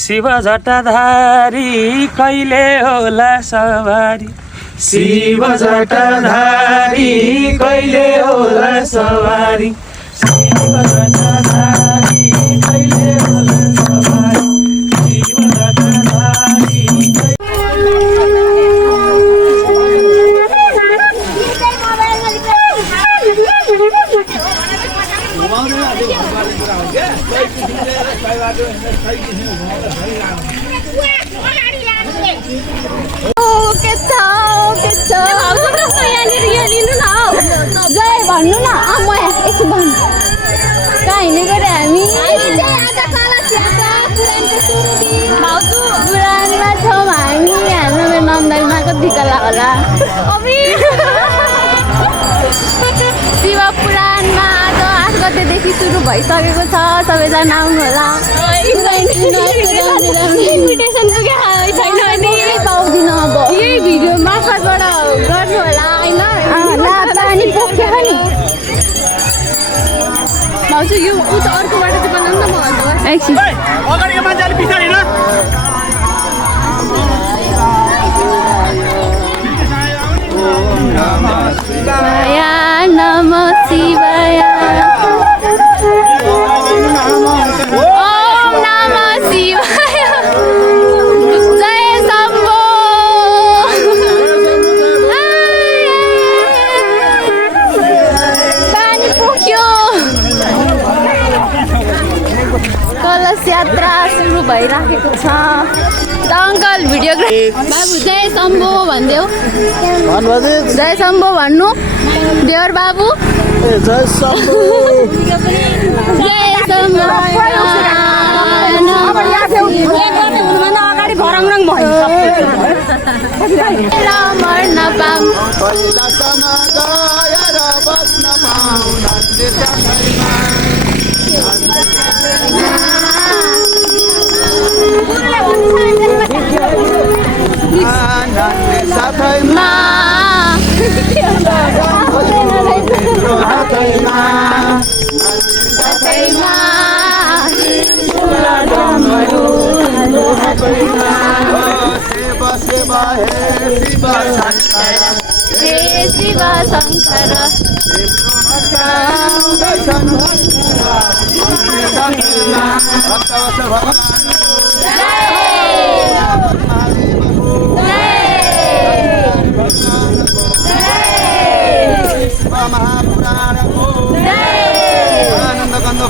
शिव जटाधारी कहिले होला सवारी शिव जटाधारी कहिले होला सवारी शिव जटाधारी कहिले होला सवारी शिव जटाधारी भन्नु न म एकछिन भन्नु कहाँ हिँडेको रे हामी पुरानमा छौँ हामी हाम्रो मेरो नन्दनमा कति कला होला शिव पुराणमा आज 8 गतेदेखि सुरु भइसकेको छ सबैजना आउनु होला इन्भिटेसन पुगेको छैन अनि पाउँदिन अब यही भिडियो मार्फतबाट गर्नु होला होइन पानी पोख्यो नि भाउजू यो उता अर्को बाटो चाहिँ बनाउनु न म एकछिन अगाडिको मान्छेले पछाडि न नमः शिवाय ओम नमः शिवाय जय शम्भो पानी पोख्यो कलश यात्रा सुरु भइराखेको छ त अङ्कल भिडियोग्राफी बाबु जय शम्भो भनिदेऊ जय शम्भो भन्नु देवर बाबु जय शम्भो जय शम्भो अगाडि भरङरङ भयो मर्न पाम शिव शङ्कर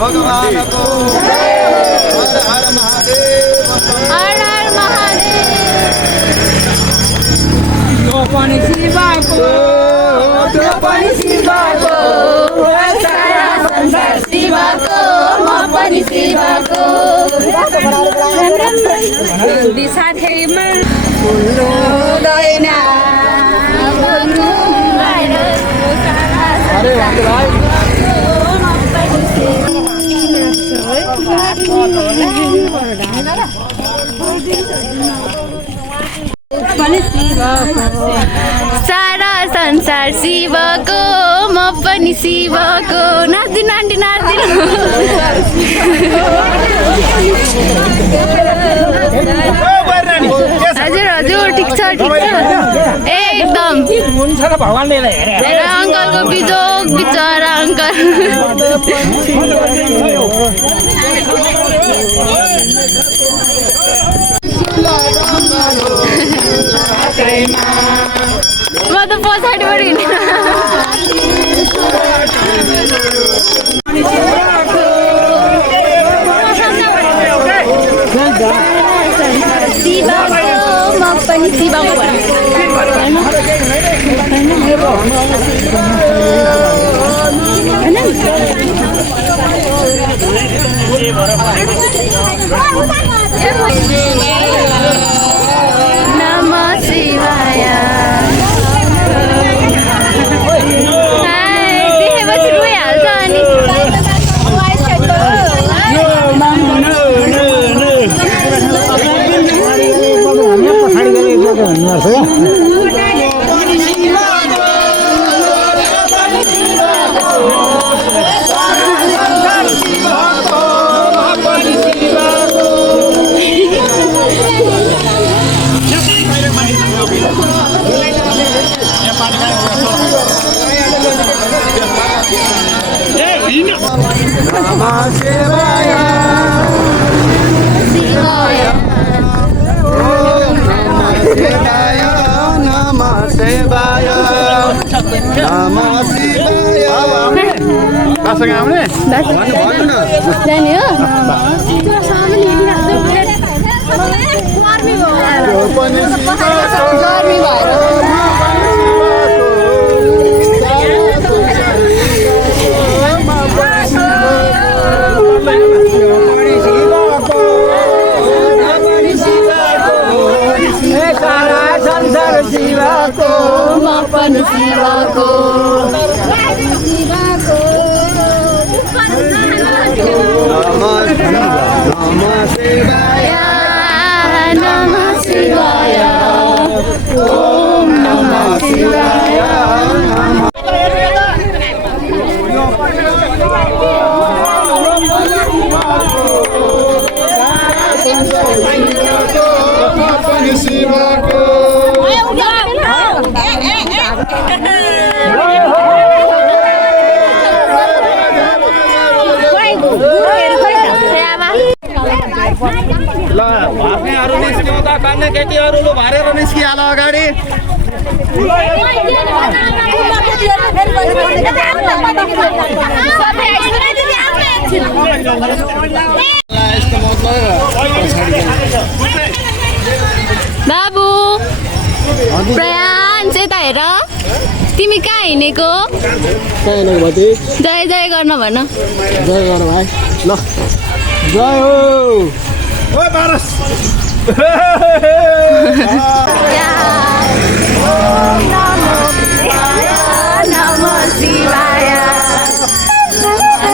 भगवान को हर हर महादेव हर हर महादेव पनि शिवको संसार शिवको म पनि शिवको एउटी साथैमा फुल्दैन सारा संसार शिवको म पनि शिवको नाच्दिनु आन्टी नाच्दिनु हजुर हजुर ठिक छ एकदम अङ्कलको बिजोग बिचरा अङ्कल म त पछाडिबाट शिवको म पनि शिवको नमः शिवाय देखेपछि रोइहाल्छ अनि बासँग आउने जाने हो गर्मी शिवाको मपन शिवाको नमः शिवाय ओम नमः शिवाय ल भाग्नेहरू निस्क्यौ त कान्ने केटीहरू लु भरेर निस्किहाल अगाडि बाबु प्रयान्स यता हेर तिमी कहाँ हिँडेको जय जय गर्न भन जय गर भाइ ल जय हो ओइ पारस नमः शिवाय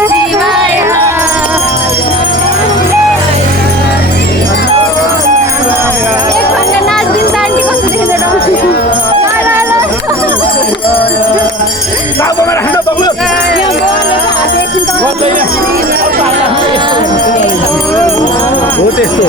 शिवाय एकपल्ट नाच्दिन्छ आन्टी कस्तो देख्दैन हो त्यस्तो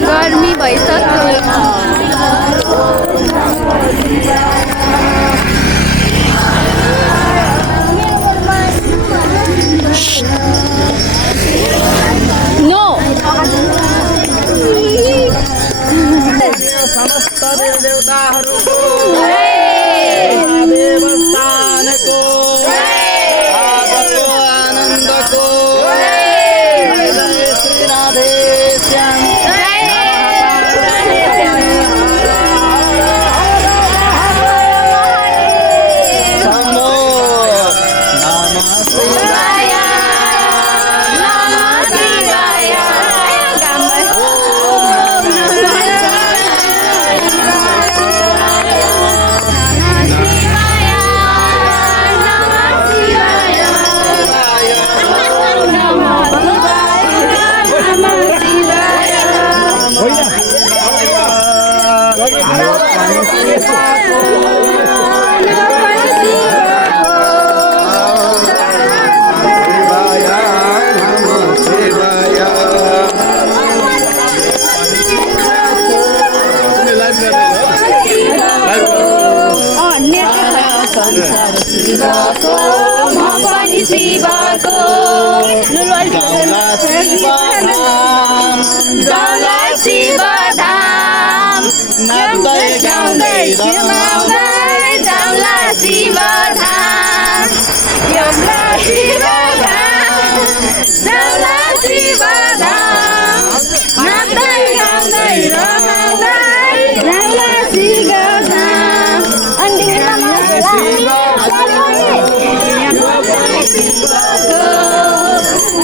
गर्मी भइसक्यो नो समस्त देवताहरूको देवस्थानको आजको आनन्दको श्री राधे श्याम शिवको म पनि शिवको जाउँला शिवधाम नाच्दै गाउँदै रमाउँदै जाउँला शिवधाम जाउँला शिवधाम जाउँला शिवधाम नाच्दै गाउँदै रमाउँदै जाउँला शिवधाम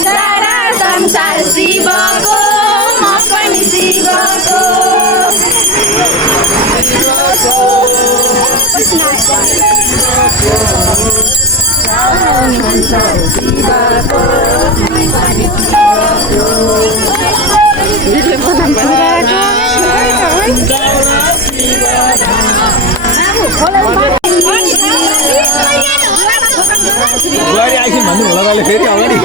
सारा संसार शिवको म पनि शिवको बुहारी आइसिन् भन्नु होला अहिले फेरि अगाडि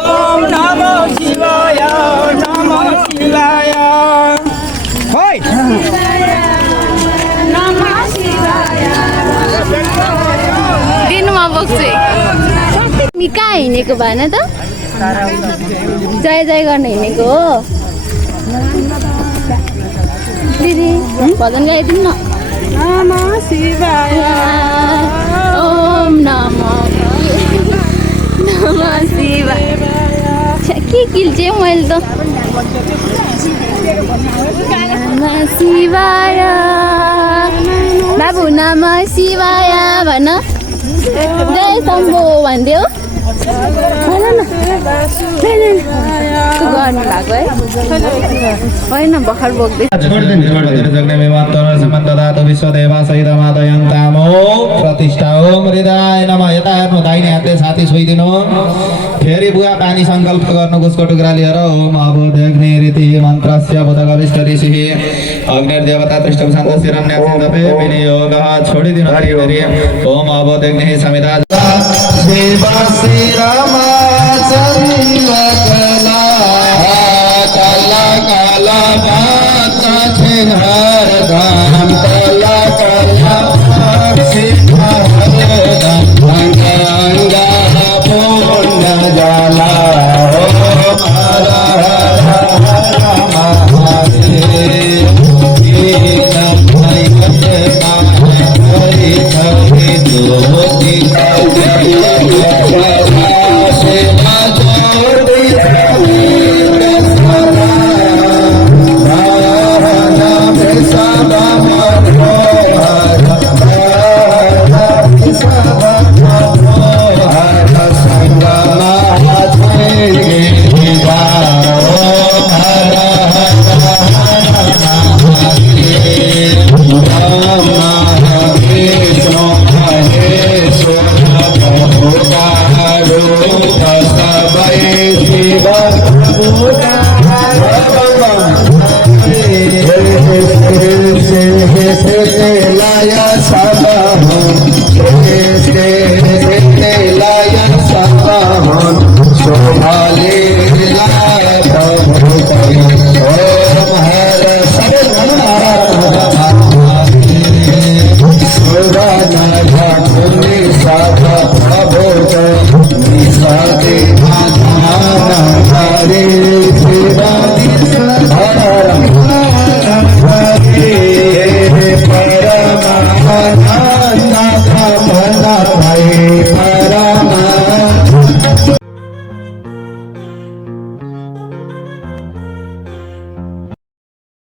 ओम नमः शिवाय नमः शिवाय नमः शिवाय कहाँ हिँडेको भन त जय जय गर्न हिँडेको हो दिदी भजन गाइदिनु न नमः शिवाय ओम नमः शिवाय के किल्चे मैले त नमः शिवाय बाबु नमः शिवाय भन जय शम्भो भन्देऊ भन न गर्नु भएको है होइन भर्खर बोक्दै प्रतिष्ठा ओम हृदय नमः यता हेर्नु दाहिने हातले छाती छोइदिनु फेरि बुवा पानी संकल्प गर्नु उसको टुक्रा लिएर ओम अबोधग्नि रीति मन्त्रस्य बोधगविष्ट ऋषिः अग्निर्देवता त्रिष्टम छन्दस्य रण्यक्षेदपे विनियोगः छोडिदिनु फेरि ओम अबोधग्नि समिता देव श्री राम